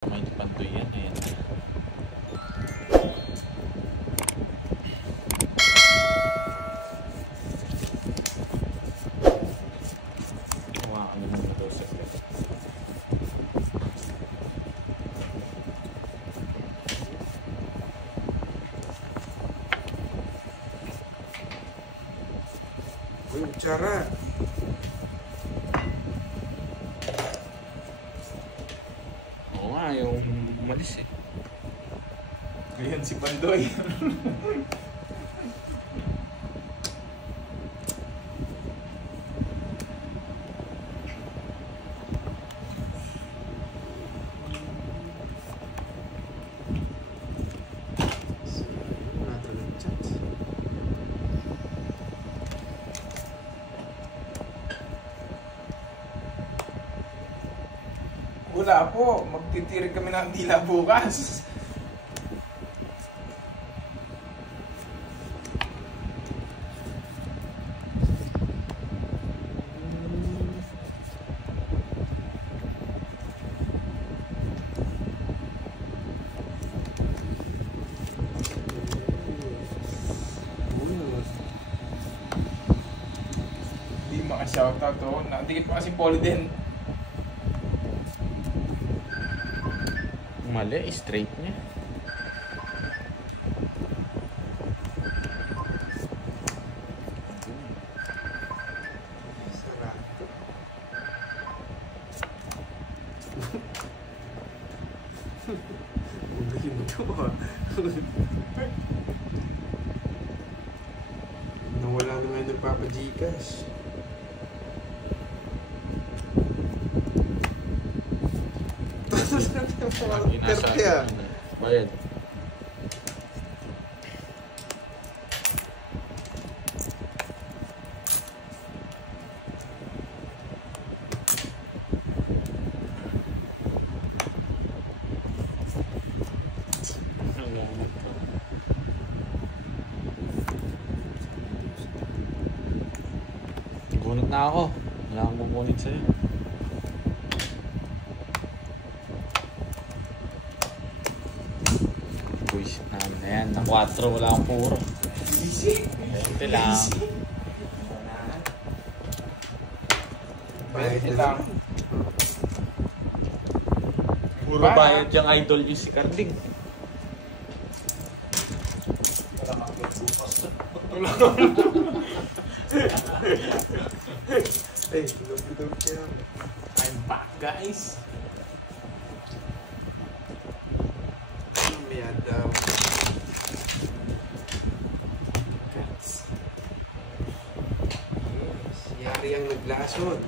May pantoy yan. Ayan. Hawakan mo na daw sa plate. Uy, tsara. Oo nga, yung umalis eh. Ayan si Pandoy. Wala po, magtitirik kami ng dila bukas. Hindi maka-shoutout to, nakadikit pa kasi Poli din. Mali, straight niya. Sarado. Ulihin mo ito ah. Nawala na nga nagpapa-Gcash. Terpya. Bayad. Gunot na ako. Wala akong kukunit sa'yo. Buisit namin na yan. Na 4, wala akong puro. 20 lang. Bayad lang. Puro bayad yung idol yung si Carding. Hey, tulog siya. I'm back, guys. Mamaya daw. Cats. Yes, yari ang naglason.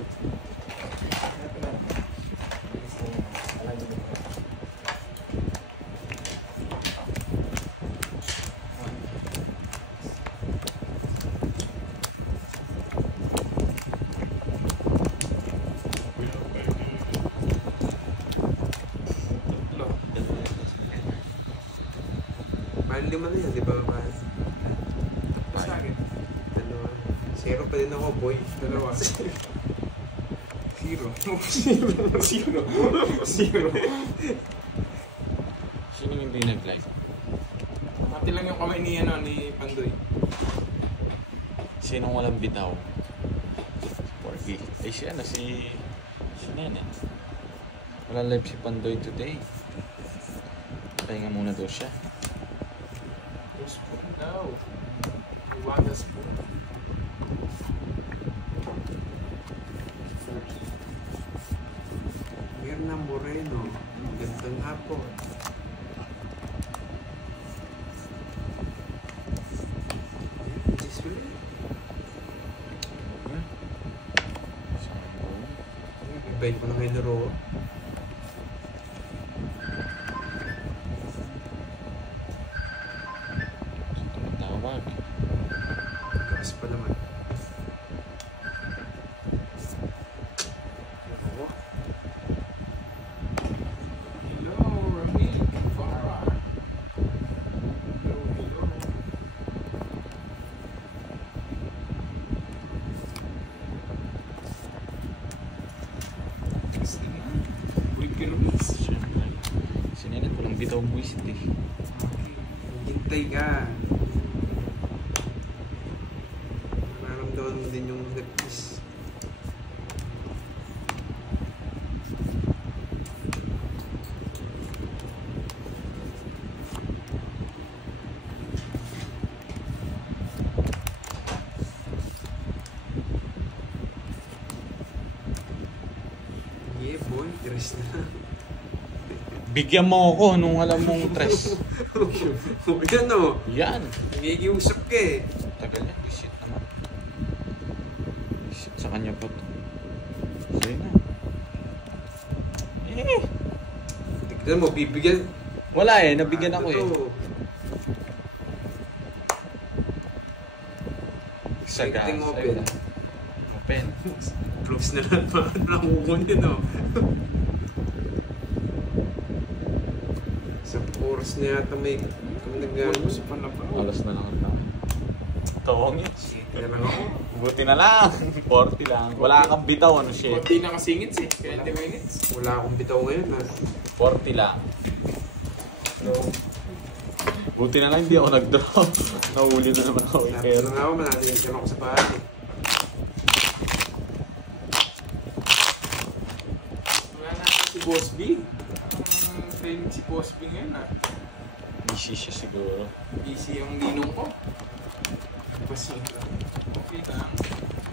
Mahal 5 na yan, di ba? Mahal. Sa akin. Dalawa. 0 pa din ako, boy. Dalawa. 0. 0. 0. Sino hindi nag-live? Pati lang yung kamay ni, ni Pandoy. Sinong walang bitaw? Porky. Eh siya na si Nene. Walang live si Pandoy today. Pahinga muna daw siya. Yes po daw. Iwagas po. Mirna Moreno. Gandang hapon. Disuli. Ibay ko na ngayon na row. Tumatawag. Gas pa naman. Hello, Ramil Farah. Hello, hello. Gas naman. bitaw mo isit eh. Hintay ka. Nararamdaman mo din yung nag-kiss. Yeah boy, dress na. Bigyan mo ako nung alam mong tres. Yan o. Yan. Nagigiusap ka eh. Tagal yan. Shit naman. Shit sa kanya pa to. Sige na. Eh. Tignan mo, bibigyan. Wala eh. Nabigyan ako eh. Saga. Ting open. Open. Close na lang pa. Nakukunin o. Sa oras na yata may nag-ano. Gusto pa na pa. Alas na lang ito. Tawangit. Kaya lang ako. Buti na lang. 40 lang. Wala kang bitaw. Ano shit? Konti na kasingits eh. 20 minutes. Wala akong bitaw ngayon ha. 40 lang. Buti na lang hindi ako nag-draw. Nahuli na naman ako. Sabi Pero na nga ako, mananiligan ako sa bahay. Wala na si Boss B. Training si Boss B ngayon ah. busy siya siguro. Busy yung ninong ko. Basta. Okay lang.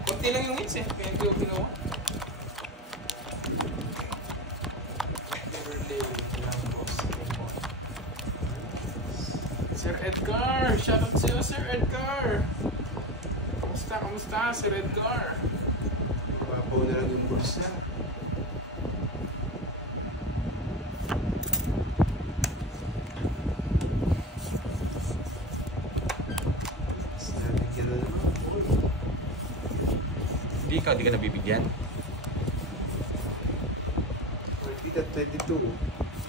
Konti lang yung hits eh. Kaya hindi ko ginawa. Sir Edgar! Shoutout sa'yo, Sir Edgar! Kamusta? Kamusta, Sir Edgar? Papaw na lang yung bursa. Nabigyan na naman. Hindi ka nabibigyan. 22.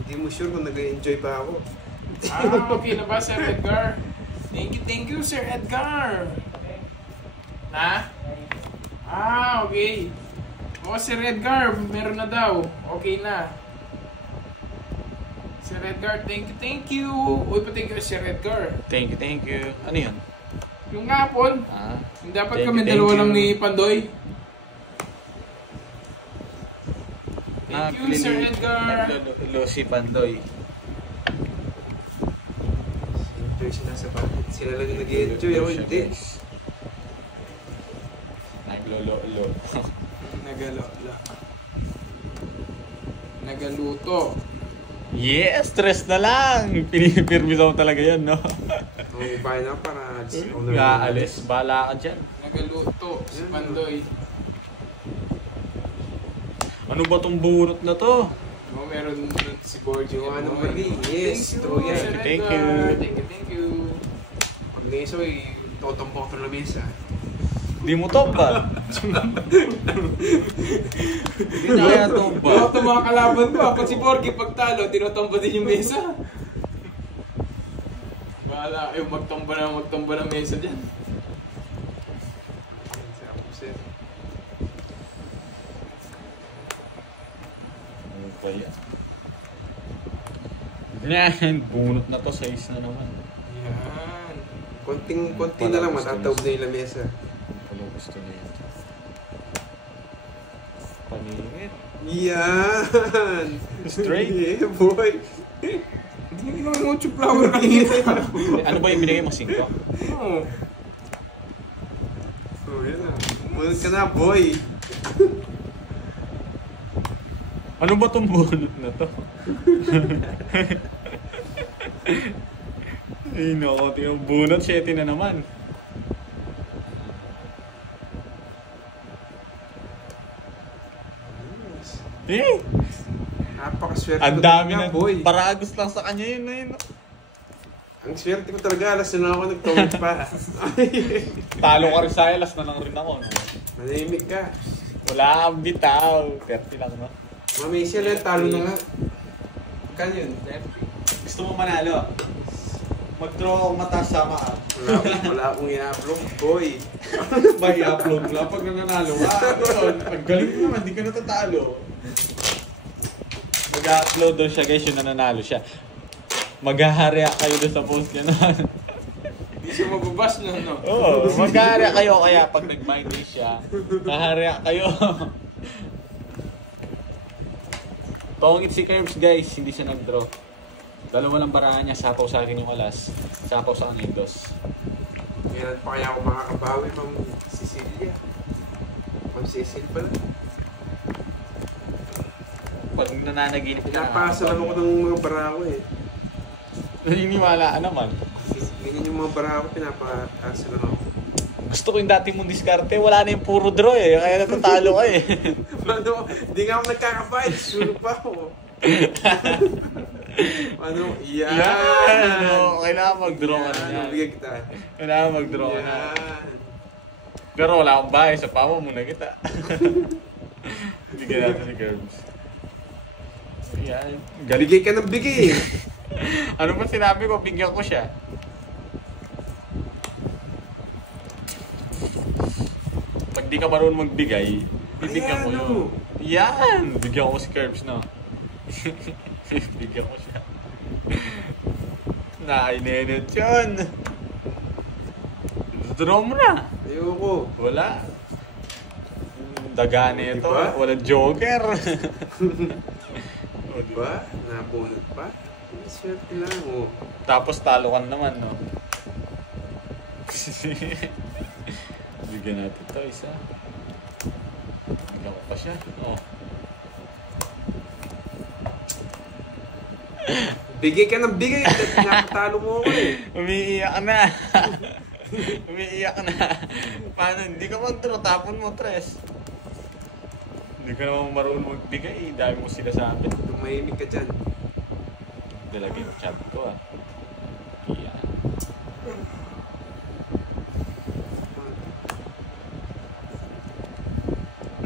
Hindi mo sure kung nag-enjoy pa ako. Okay na ba, Sir Edgar? Thank you, Sir Edgar! Na? Okay. Sir Edgar, meron na daw. Okay na. Sir Edgar, thank you. Uy, pa-thank you, Sir Edgar. Thank you. Ano yun? Yung ngapon, yung dapat Thank kami you, dalawa thank lang you. ni Pandoy. Thank you, Sir Edgar. Naglolo si Pandoy. Enjoy sila sa bakit. Sila lang yung nag-enjoy. Ako hindi. Naglolo. Nagaluto. Yes! Stress na lang! Pinipirmis ako talaga yan, no? Ang bahay na para Gaalis. Bahala ka dyan. Nagaluto si Pandoy. Ano ba tong bunot na to? Meron si Borgio. Ano mali? Yes, true yan. Sir Thank Edgar. you. Thank you. Pag naiso ay totombok ito na mesa. Di mo tomba. Hindi na kaya tomba. Ito mga kalaban ko. Pag si Borgie pagtalo, tinotomba din yung mesa. Bahala kayo magtomba ng mesa dyan. Ano kaya? Yan, bunot na to. Size na naman. Yan. Konti na lang, matataob na yung lamesa. Palo gusto niya yan. Paningit. Yan! Straight. Yeah, boy! Hindi mo naman yung flower kanina. Ano ba yung binigay mo? 5? Oo. Oh, yan na. Munod ka na, boy! Ano ba itong bunot na to? Ay nako, tingnan bunot, 7 na naman. Eh! Napakaswerte Ang ko dami talaga, na boy! paragos lang sa kanya yun na yun. Ang swerte ko talaga, alas na lang ako nagtawid pa. Talo ka rin sa'yo, last na lang rin ako. No? Manahimik ka. Wala kang bitaw. 30 lang, no? Mami, siya talo na nga. Kan yun? Gusto mo manalo? Mag-draw akong mataas sama ka. Wala akong i-upload, boy. Ba, i-upload mo lang pag nananalo ka. Pag galing mo naman, di ka natatalo. Mag-upload doon siya guys, yung nananalo siya. Maghaharya kayo doon sa post niya naman. Hindi siya mababas na, no? Oo, maghaharya kayo kaya pag nag-migrate siya, haharya kayo. Pangit si Curbs guys, hindi siya nag-draw. Dalawa lang barahan niya, sapaw sa akin yung alas, sapaw sa kanya yung dos. Kailan pa kaya ako makakabawi, Ma'am Cecilia? Ma'am Cecil pala. Pag nananaginip ka Pinapasa lang ako ng mga bara ko eh. naniniwala ka naman. Ganyan yung mga bara ko, pinapasa lang ako. Gusto ko yung dati mong diskarte, wala na yung puro draw eh, kaya natatalo ka eh. Ano, di nga ako nagkakabayad, sulo pa ako. Ano, yan. Ano, kailangan mag-draw ka na yan. Bigyan kita. Kailangan mag-draw ka na. Yan. Pero wala akong bahay, sa pamo muna kita. Bigyan natin si Curbs. Yan. Bigay ka ng bigay. Ano ba sinabi ko? Bigyan ko siya. Pag di ka marunong magbigay, bibigyan ko yun. Yan! Bigyan ko si Curbs, no? Bigyan ko siya. Nainenet yun. Draw mo na. Ayoko. Wala. Dagani ito. Diba? Walang joker. Diba? Nabunot pa? Swerte lang, oh. Tapos talo ka naman, no? Bigyan natin ito isa. Bigyan ko pa siya. Oh. Bigay ka ng bigay. Napatalo mo ako eh. Umiiyak na. Umiiyak na. Paano? Hindi ka mag-draw. Tapon mo, Tres. Hindi ka naman marunong magbigay. Dami mo sila sa amin. Tumahimik ka dyan. Dalagay yung chat ko, ah. Yan.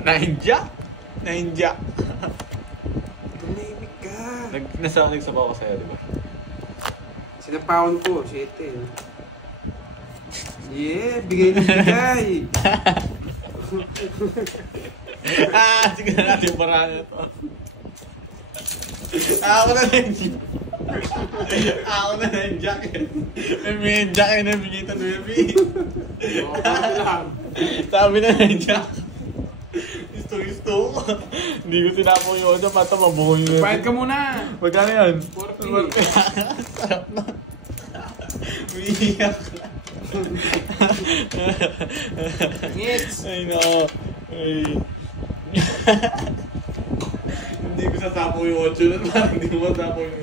Nainjak? Nainjak. Tumahimik ka. Nasaling sa bako sa'yo, di ba? Sinapawan ko. Shit eh. Yeah, bigay na bigay. Sige na natin yung parang ito. Ako na na-injak. Ako na na-injak eh. May injak eh, nabigitan mo yung Sabi na na-injak. Gusto ko. Hindi ko sinapo yung oda, pata mabuhay yun. Bayad ka muna. Magkano yan? 40. Sarap na. Umiiyak na. Ngits. Ay no. Ay. Hindi ko sasapo yung 8 nun. Hindi ko masapo yung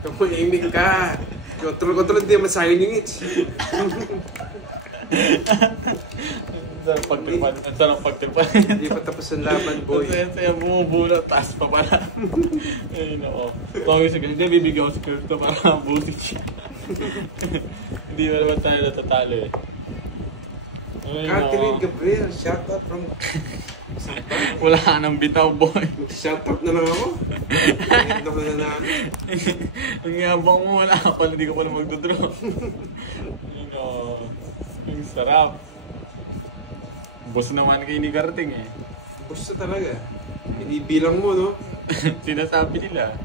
8. Tumahimik ka. Kontrol, hindi naman sa'yo yung itch. Sarap pagtripan. Ang sarap pagtripan. Hindi pa tapos ang laban, boy. Saya bumubula, taas pa pala. Ay no. Pagod sa ganyan, bibigyan ko si Kurt na para busit siya. Hindi mo naman tayo natatalo eh. Ay Catherine no. Gabriel, shout out from... Wala ka nang bitaw, boy. Shout out na lang ako. Ito ko na namin. Ang yabang mo, wala ka pala, hindi ka pala magdodraw. Ay no. Ang sarap. Boss naman kayo ni Garting eh. Gusto talaga. Binibilang mo, no? Sinasabi nila.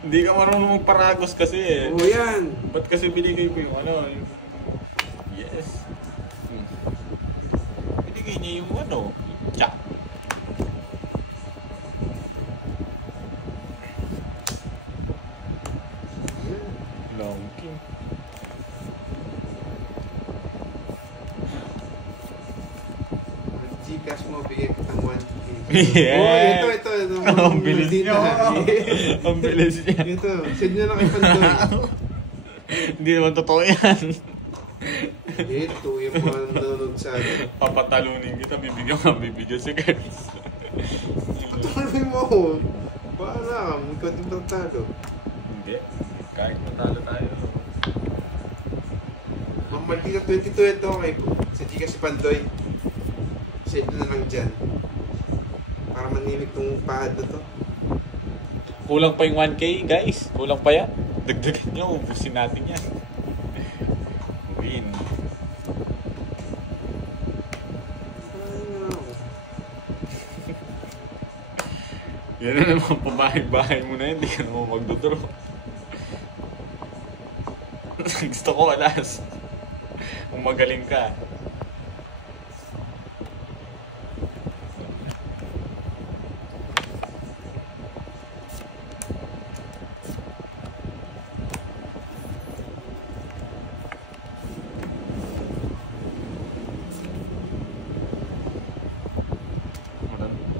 Hindi ka marunong magparagos kasi eh. Oo yan. Ba't kasi binigay ko yung ano? Yung... Yes. Binigay niya yung ano? Tsak. Long king. Gcash mo, bigay ko ng 1K. Yeah. Oh, ito. Ang bilis niya. Ang bilis niya. Ito, send nyo lang kay Pandoy. Hindi naman totoo yan. Ito, yung mga nanonood sa atin. Papatalunin kita, bibigyan si Chris. Tuloy mo. Paano? Ikaw din matalo. Hindi. Kahit matalo tayo. Mamalti na 22 ito kay sa Gcash si Pandoy. Send na lang dyan. Para manimik tong pahad na to. Kulang pa yung 1K, guys. Kulang pa yan. Dagdagan nyo, ubusin natin yan. Win. Ay, no. Yan na naman, pabahay-bahay mo na yun, hindi ka naman magdodro. Gusto ko alas. Kung magaling ka.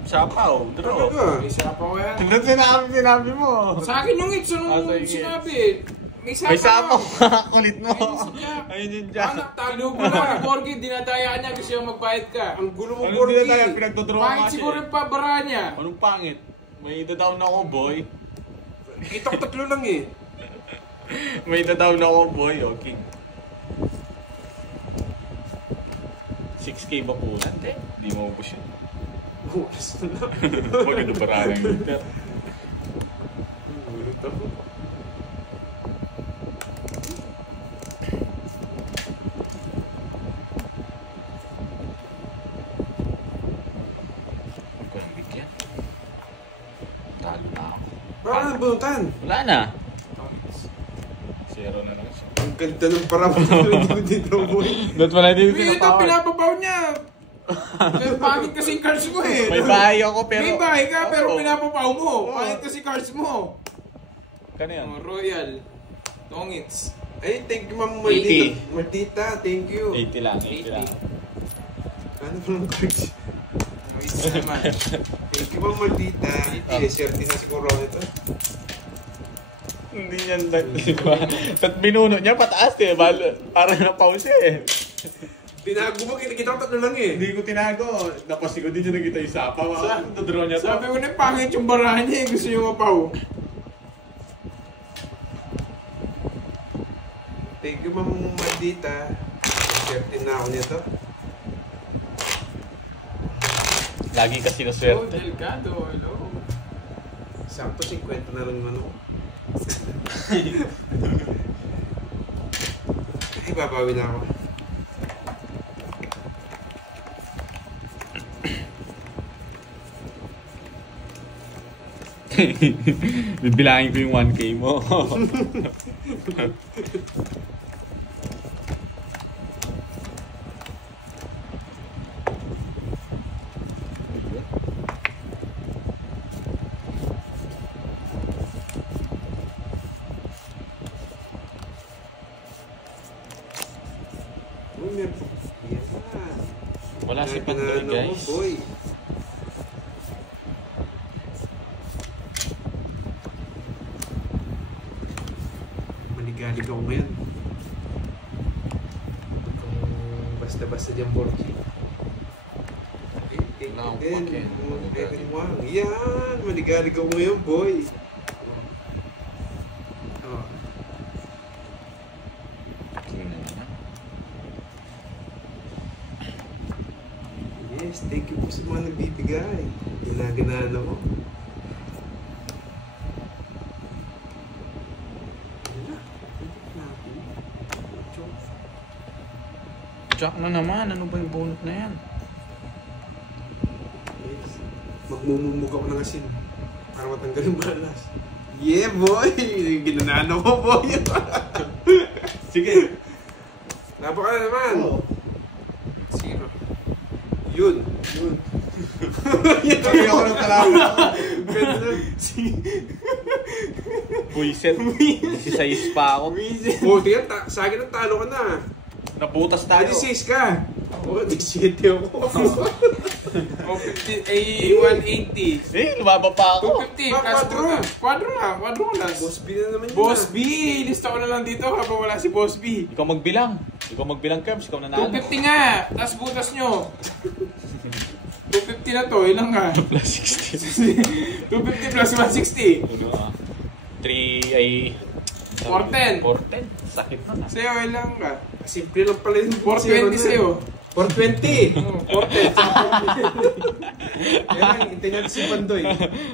Sapaw, draw. May sapaw yan. Ano sinabi mo? Sa akin yung hits, anong sige. sinabi? May sapaw. May sapaw, kulit mo. Ayun yun dyan. Anak, talo mo na. Borgi, dinadaya niya. Gusto yung magbayad ka. Ang gulo mo, Ano Borgi. din tayo, pinagdodraw Pangit kasi. siguro yung pabara niya. Anong pangit? May itadown ako, boy. Kita ko tatlo lang eh. May itadown ako, boy. Okay. 6K ba po? Hindi mo ubus yun. Oras na lang. Huwag ito parang meter. Gulo to. Huwag ko nang bigyan. Talo na ako. Parang nabunutan. Wala na. Zero na lang siya. Ang ganda ng parabol hindi ko dito, boy. Ba't wala din May ito, pinapabaw niya. May pangit kasi yung cards mo eh. May bahay ako pero... May bahay ka pero Oo. pinapabaw mo. Oo. Pangit kasi cards mo. Kano yan? Oh, Royal. Tongits. Ay, thank you, Ma'am 80. Martita, thank you. 80 lang, 80 lang. Ano ba ng cards? Tongits naman. Thank you, Ma'am Martita. I-deserte na si Corona ito. Hindi yan lang, di ba? At binuno niya pataas eh. Para na pause eh. Tinago mo, kita ko tatlo lang eh. Hindi ko tinago. Napasi ko din siya nakita yung sapaw. Dodraw niya to. Sabi ko na pangit yung barahan niya eh. Gusto yung mapaw. Thank you, Ma'am Martita. I-deserte na ako nito. Lagi kasi na Oh, swerte. delikado. Hello. Sakto 50 na lang naman ako. Ay, babawi na ako. Bibilangin ko yung 1K mo. Uy, meron. Yan. Wala si Pandoy, Nagano guys. ko, boy. Maligalig ako ngayon. Kung basta-basta dyan, Borgi. Wala akong Then, pake. yan, maligalig ako ngayon, boy. Oh. Yes, thank you po sa mga nagbibigay. Ginaganaan ako. Jack na naman. Ano ba yung bunot na yan? Yes. Magmumumug ako ng asin para matanggal yung balas. Yeah, boy! Ginanaan ako, boy! Sige. Napaka na naman! Oo. Zero. Yun! Pagay ako ng talaga. Ganda na. Buisit. 16 pa ako. Buti yan, sa akin ang talo ka na. Nabutas tayo. 16 ka! Oo, 17 ako. O 50, ay 180. Eh, lumaba pa ako. 250. Ba, Quadro. Quadro na. Quadro ko last. Boss B na naman yun. Boss B. Lista ko na lang dito habang wala si Boss B. Ikaw magbilang. Ikaw magbilang, Kerbs. Ikaw nanalo. 250 nga. Tapos butas nyo. 250 na to. Ilang nga? Plus 60. 250 plus 160. 3 ay... 410. 410. Sakit na. Sa'yo, ilang ka? Simple lang pala yung 420 sa'yo. 420! 410. Ayan, hintay natin si Pandoy.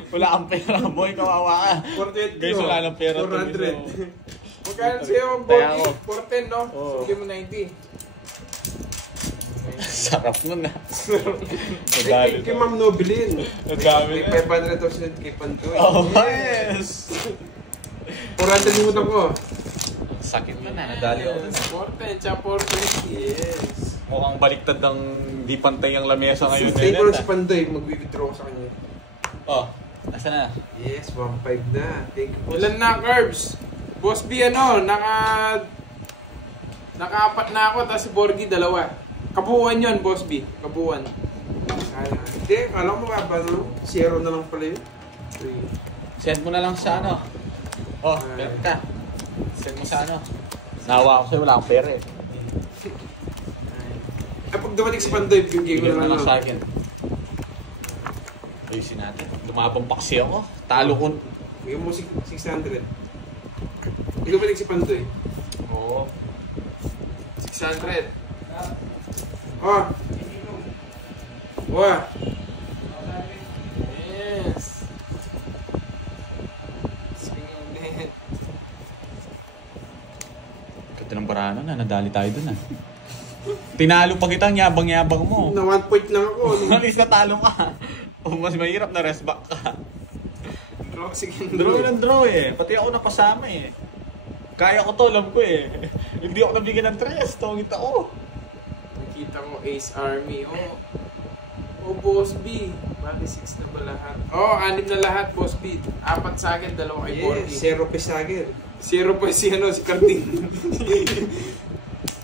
Wala kang pera, boy. Kawawa ka. 420. Guys, wala nang pera. 400. Magkano sa'yo, Kaya Borgi? ako. 410, no? Oo. Suli mo 90. Sarap nun ah. Ay, kay Ma'am Nobilin. Ang dami May na. 500,000 kay Pantoy. Oh, yes! 400 limutan ko. Sakit na na, nadali ako dun. Porten, tsaka porten. Yes. Mukhang baliktad ng di pantay ang lamesa ngayon. Thank you si Pantoy. Mag-withdraw ko sa kanya. Oh, nasa na? Yes, 1.5 na. Thank you po. Ilan na, Curbs? Boss B, Naka-apat na ako, tapos si Borgie, 2. Kabuuan yun, Boss B. Kabuuan. Hindi, kala ko makaba, no? 0 na lang pala yun. Send mo na lang sa ano. Oh, meron ka. Send mo sa ano. Nawa ako sa'yo, wala akong pera eh. Ay, pag dumating si Pantoy, bigay ko Bigyan na mo lang. sa akin. Ayusin natin. Lumabang paksi ako. Talo ko. Bigyan mo 600. Pag dumating si Pantoy. Oo. 600. Oh! Wah! Yes. Swing ulit. Kata ng parano na, nadali tayo dun ah. Tinalo pa kita, yabang-yabang mo. Na 1 point lang ako. At least natalo ka. O mas mahirap na rest back ka. Draw, sige. Draw ng draw eh. Pati ako napasama eh. Kaya ko to, alam ko eh. Hindi ako nabigyan ng 3. Tungit ako. Nakita ko Ace Army. Oh, Boss B. Bali 6 na ba lahat? Oh, 6 na lahat, Boss B. 4 sa akin, 2 kay Borgie. Yes, 0 pesos sa akin. 0 pa si Carding.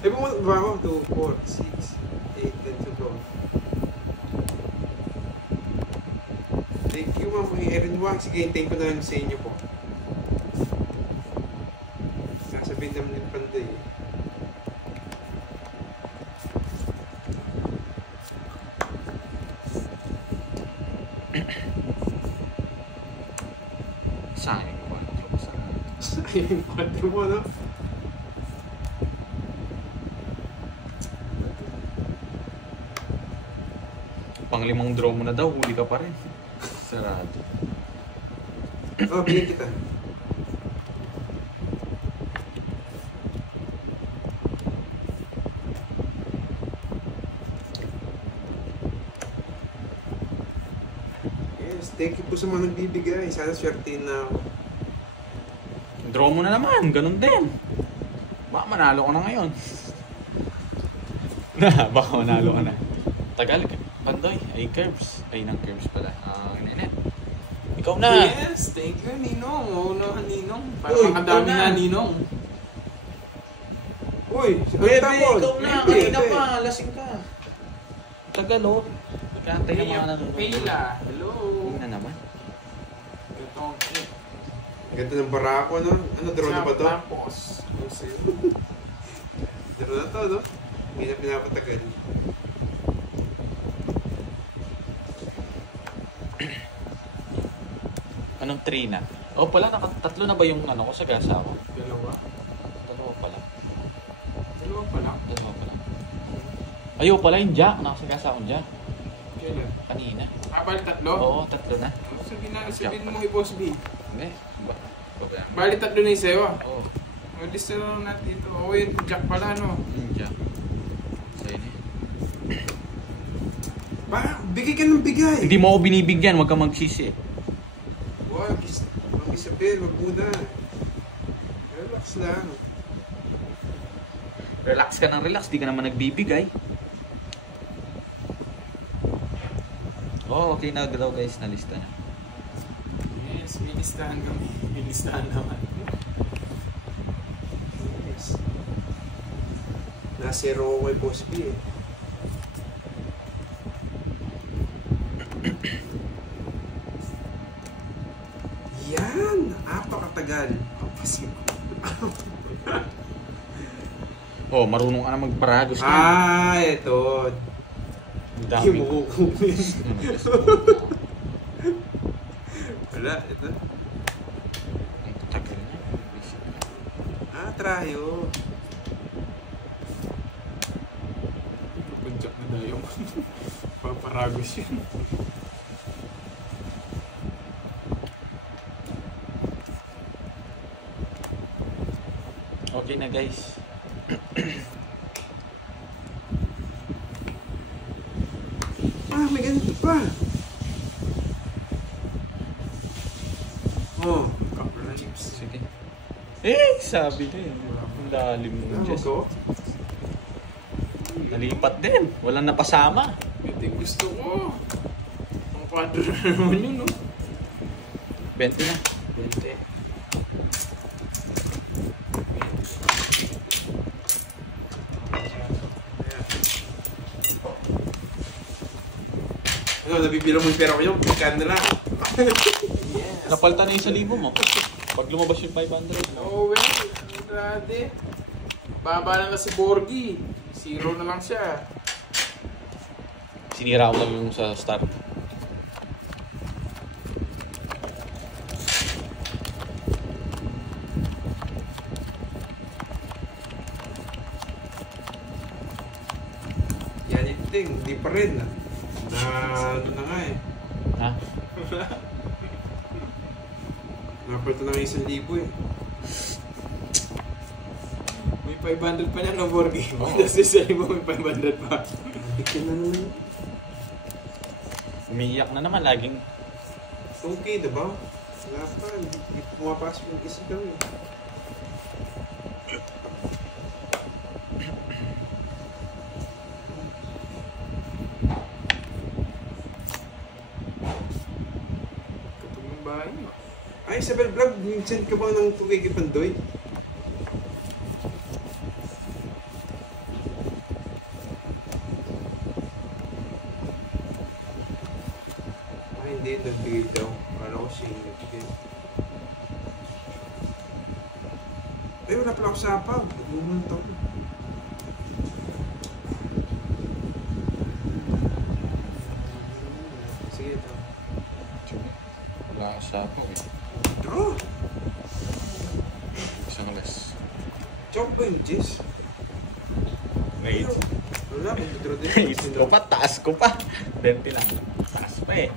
Ay, pumunta ba ako? 2, 4, 6, 8, 10, 12. Thank you, ma'am. Erin Wang. Sige, hintayin ko na lang sa inyo po. Sasabihin naman ng Panday. Sayang ko. Ayun, 4 mo, no? Pang-5 draw mo na daw, huli ka pa rin. Sarado. Oh, bilhin kita. Yes, thank you po sa mga nagbibigay. Sana swertein na ako. Draw mo na naman, ganun din. Baka manalo ka na ngayon. Baka manalo ka na. Tagal, Pandoy, ay curves. Ay, ng curves pala. Nenet. Ikaw na. Yes, thank you, Ninong. Uunahan, Ninong. Para Uy, makadami ikaw na. na, Ninong. Uy, Bebe, tapos. ikaw na. Bebe, Kanina bebe. pa, lasing ka. Tagal, oh. Kantay ng mga nanonood. Payla, hello. Yun na naman. Itong Ganda ng barako, no? Ano, draw na ba to? Tapos. Draw na to, no? Hindi na pinapatagal. Anong 3 na? Oh, pala, tatlo na ba yung ano ko sa gasa ko? Dalawa. Dalawa pala. Dalawa pa lang. Dalawa pala. Ayaw pala yung jack. Nakasagasa akong jack. Kailan? Kanina. Bali 3? Oo, 3 na. Sabihin mo kay Boss B. Hindi. Ba? Bali 3 na yung sayo. Oo. Lista na lang natin dito. Oh, yun. Jack pala, no? Jack. Sa'yo na Ba, bigay ka ng bigay. Hindi mo ako binibigyan. Huwag kang magsisi. Wag, Ma'am Isabel, wag muna. Relax lang. Relax ka ng relax. Di ka naman nagbibigay. Oh, okay na daw guys. Nalista na. Yes, may listahan kami. May listahan naman. Yes. Nasero ko kay Boss B eh. Yan! Apakatagal. Oh, marunong ka na magparagos ka. Ah, eto. Ang dami. Wala, ito. Ang tagal na. Ah, trayo. Jack na dayo. Paparagos yun. Okay na guys. may ganito pa. Oh, Couple na lips. Sige. Eh, sabi din. Ang lalim mo, Jess. Go. Nalipat din. Walang napasama. Ito yung gusto ko. Ang kwadro na naman yun, no? 20 na. 20. Ano, nabibilang mo yung pera ko yun. Pagkaan na lang. Yes. Napalta na yung 1,000 mo. Pag lumabas yung 500. Oh, well. Andrade. Baba na si Borgie. 0 na lang siya. Sinira ko lang yung sa start. Yan yung thing. Hindi pa rin. Ano na nga eh. Ha? Napalta na nga 1,000 eh. May 500 pa niya no Borgie. Tapos sisali mo may 500 pa. Ikin na naman. Umiiyak na naman laging. Okay, diba? Wala pa. Hindi pumapasok yung isa daw eh. Katong yung bahay mo. Ay, Isabel Vlog, send ka ba ng tugay kay Pandoy? Ay, hindi. Nagbigay daw. Kala ko siya yung nagbigay. Ay, wala pala ako sa apag. Nagmumulan to. Sige, ito. Wala sa ako eh. Draw! Isang less. Choke ba yung Jis? Wait. Wala, mag-draw din. Isip ko pa, taas ko pa. 20 lang. Taas pa eh.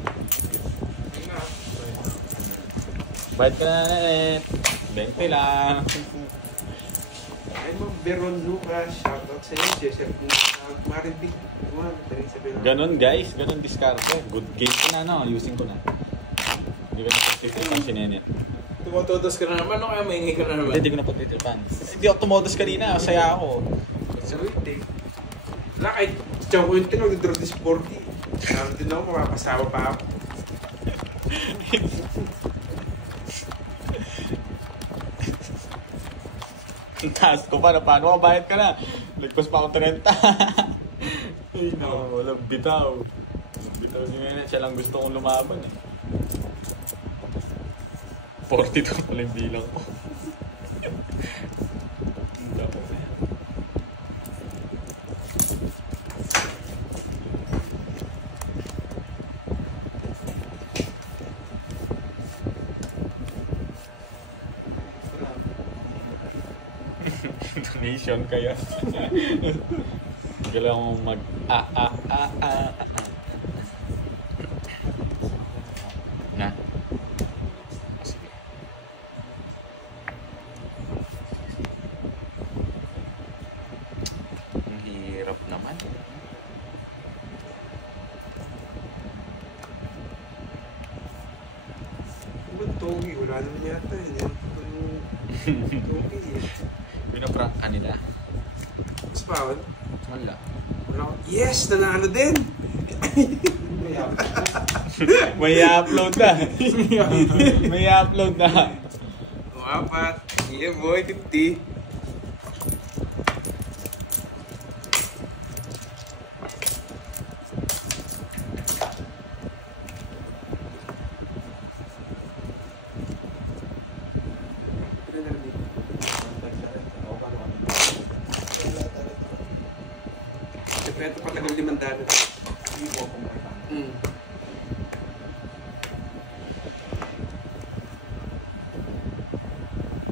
Ayun na. Bayad ka na eh. 20 lang. Ay, Ma'am Veron Lucas, shoutout sa inyo. Share po sa Maribig. Ganon guys, ganon diskarte. Good game ko na no, using ko na. Hindi ko na pagtitripan si Nene. Tumotodos ka na naman o kaya maingay ka na naman? Hindi ko na pagtitripan. Hindi ako tumodos kanina, saya ako. Sa weekday. Wala, kahit chow ko yun ka, nag-draw this 40. Sabi din ako, mapapasawa pa ako. Taas ko pa na paano bayad ka na. Lagpas pa ako 30. Ay no, walang bitaw. Bitaw si Nene, siya lang gusto kong lumaban eh. 42 pala yung bilang ko. Ang dami na yan. Donation kaya. Galang mo mag na. Sige. Ang hirap naman. Ano ba Togi? Wala naman yata yun. Yan Togi eh. Pinaprank ka nila. Mas bawal? Wala. Wala ko. Yes! Nanalo din! May upload na. May upload na. O, apat. Yeah boy, 50. Sekreto pa tagal 500.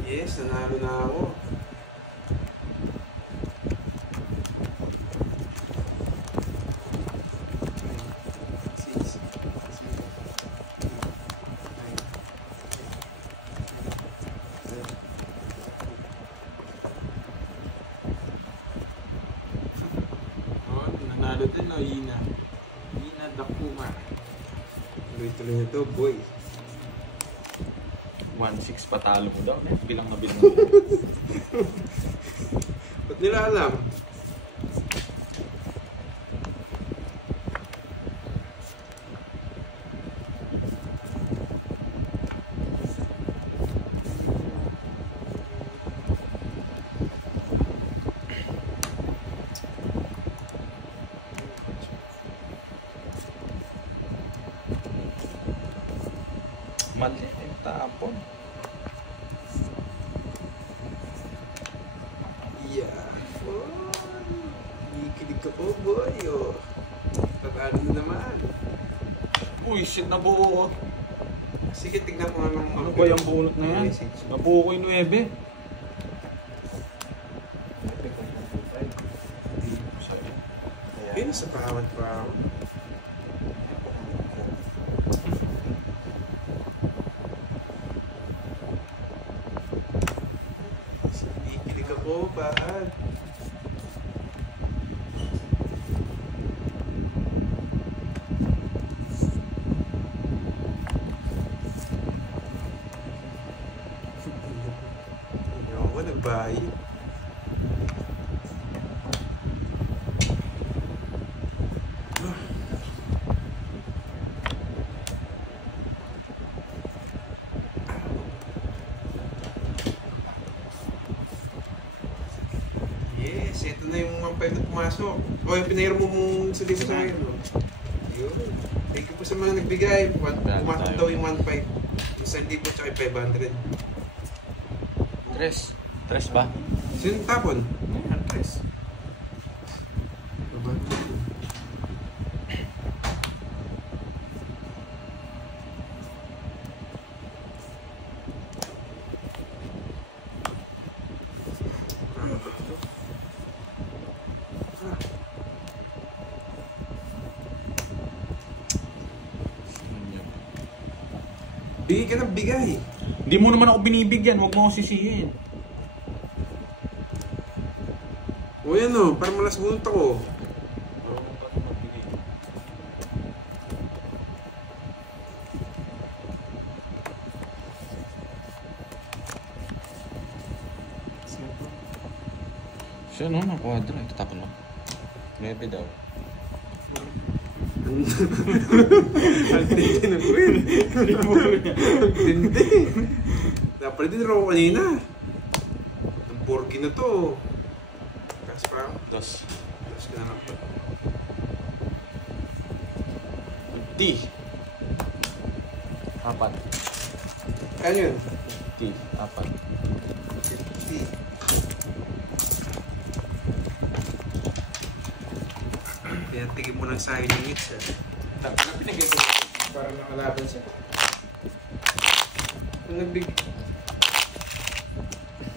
Yes, nanalo na ako. Oh, nanalo din no, Ina. Ina the Puma. Tuloy-tuloy na to, boy. 1-6 patalo mo daw. Bilang na bilang. Ba't nila alam? Mali, tapon. Yeah. Oh, ikilig ka po, boy. Oh. Pag-ano mo naman. Uy, shit, nabuo ko. Sige, tignan ko nga ng Ano ba yung bunot na yan? Nabuo ko yung 9. Ayun, sa pahawat pa ako. Ikilig ka po, paan. Ayoko, nagbahay. Yes, ito na yung 1.5 na pumasok. O, yung pinahiro mo mong sa dito sa akin. No? Yun. Thank you po sa mga nagbigay. Pumasok daw yung 1.5. Isang libo tsaka 500. 3 ba? Sino yung tapon? Ayan, guys. Bigay ka ng bigay. Hindi mo naman ako binibigyan, huwag mo ako sisihin. O yan o, parang malas bunot ako. Siya no, na kwadra. Itatapon mo. 9 daw. Ang tindi na Gwen. Ang tindi. Dapat din raw kanina. Ang porky na to. Kasi parang, Dos. tapos ka na lang pa. T. 4. Ano yun? T. 4. 50. Pinatigil mo lang sa akin yung hits. Dapat na pinagay ko para makalaban siya. Kung nagbig...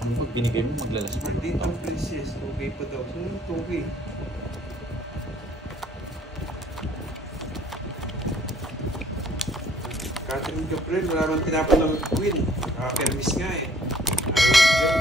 Ano pag binigay mo, maglalas mo? Maldito ang princess. Okay pa daw. Sino yung okay? Catherine Gabriel, wala man tinapon ng Queen. Nakapermis nga eh. Ayaw dyan.